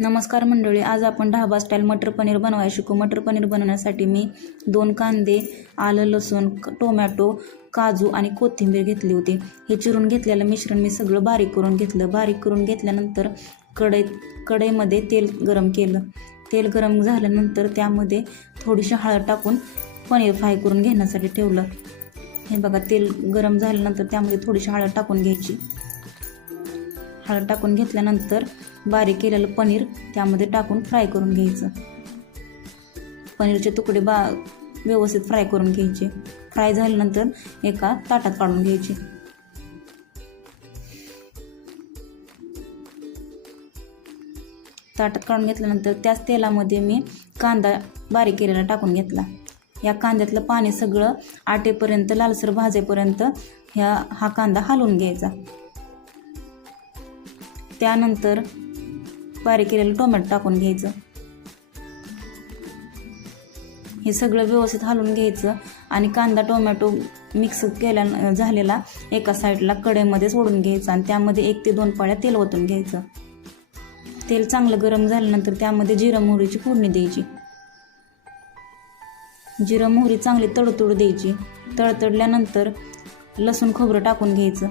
नमस्कार मंडळी, आज आपण ढाबा स्टाईल मटर पनीर बनवायला शिकू। मटर पनीर बनवण्यासाठी मी 2 कांदे, आलं, लसूण, टोमॅटो, काजू आणि कोथिंबीर घेतली होती। हे चिरून घेतलेलं मिश्रण मी सगळं बारीक करून घेतलं। बारीक करून घेतल्यानंतर कढईमध्ये तेल गरम केलं। तेल गरम झाल्यानंतर त्यामध्ये थोडीशी हळद टाकून पनीर फ्राय करून घेण्यासाठी ठेवलं। हे बघा, तेल गरम झाल्यानंतर त्यामध्ये थोडीशी हळद टाकून घ्यायची। हळद टाकून घेतल्यानंतर बारीक केलेलं पनीर त्यामध्ये टाकून फ्राय करून घ्यायचं। पनीरचे तुकडे व्यवस्थित फ्राय करून घ्यायचे। फ्राय झाल्यानंतर एका ताटात काढून घ्यायचे। ताटात काढून घेतल्यानंतर त्याच तेलामध्ये मी कांदा बारीक केलेला टाकून घेतला। या कांद्यातलं पाणी सगळं आटेपर्यंत, लालसर भाजेपर्यंत हा कांदा हलवून घ्यायचा। त्यानंतर बारीक केलेलं टोमॅटो टाकून घ्यायचं। हे सगळं व्यवस्थित हलवून घ्यायचं आणि कांदा टोमॅटो मिक्स झालेला एका साईडला कढईमध्ये सोडून घ्यायचा आणि त्यामध्ये 1 ते 2 पळ्या तेल ओतून घ्यायचं। तेल चांगलं गरम झाल्यानंतर त्यामध्ये जिरं मोहरीची फोडणी द्यायची। जिरं मोहरी चांगली तडतडू द्यायची। तडतडल्यानंतर लसूण खोबरं टाकून घ्यायचं।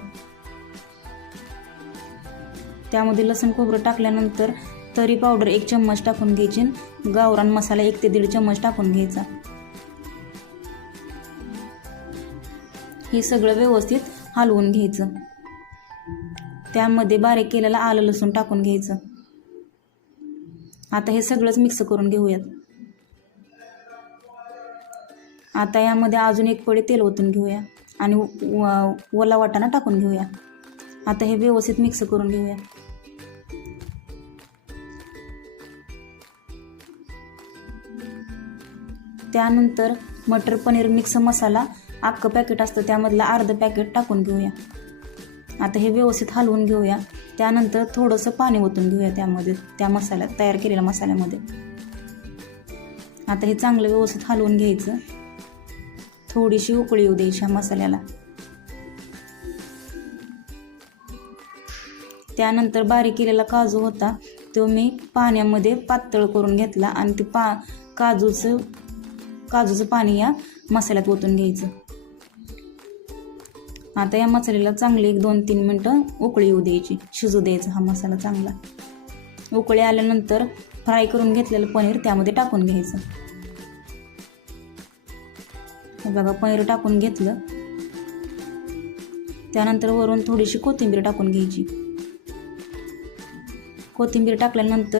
त्यामध्ये लसूण खोबरं टाकल्यानंतर तरी पावडर 1 चम्मच टाकून घ्यायची। गावरान मसाला 1 ते 1.5 चम्मच टाकून घ्यायचा। हे सगळं व्यवस्थित हलवून घ्यायचं। त्यामध्ये बारीक केलेलं आलं लसूण टाकून घ्यायचं। आता हे सगळंच मिक्स करून घेऊयात। आता यामध्ये अजून 1 पळी तेल ओतून घेऊया आणि ओला वाटाणा टाकून घेऊया। आता हे व्यवस्थित मिक्स करून घेऊया। त्यानंतर मटर पनीर मिक्स मसाला अख्खं पॅकेट असतं त्यामधलं अर्ध पॅकेट टाकून घेऊया। आता हे व्यवस्थित हलवून घेऊया। त्यानंतर थोडंसं पाणी ओतून घेऊया त्यामध्ये, त्या मसाल्यात, तयार केलेल्या मसाल्यामध्ये। आता हे चांगलं व्यवस्थित हलवून घ्यायचं। थोडीशी उकळी येऊ द्यायची मसाल्याला। त्यानंतर बारीक केलेला काजू होता तो मी पाण्यामध्ये पातळ करून घेतला आणि ते काजूचं पाणी या मसाल्यात ओतून घ्यायचं। आता या मसाल्याला चांगली 1-2-3 मिनटं उकळी येऊ द्यायची, शिजू द्यायचा हा मसाला चांगला। उकळी आल्यानंतर फ्राय करून घेतलेलं पनीर त्यामध्ये टाकून घ्यायचं। हे बघा, पनीर टाकून घेतलं। त्यानंतर वरून थोडीशी कोथिंबीर टाकून घ्यायची। कोथिंबीर टाकल्यानंतर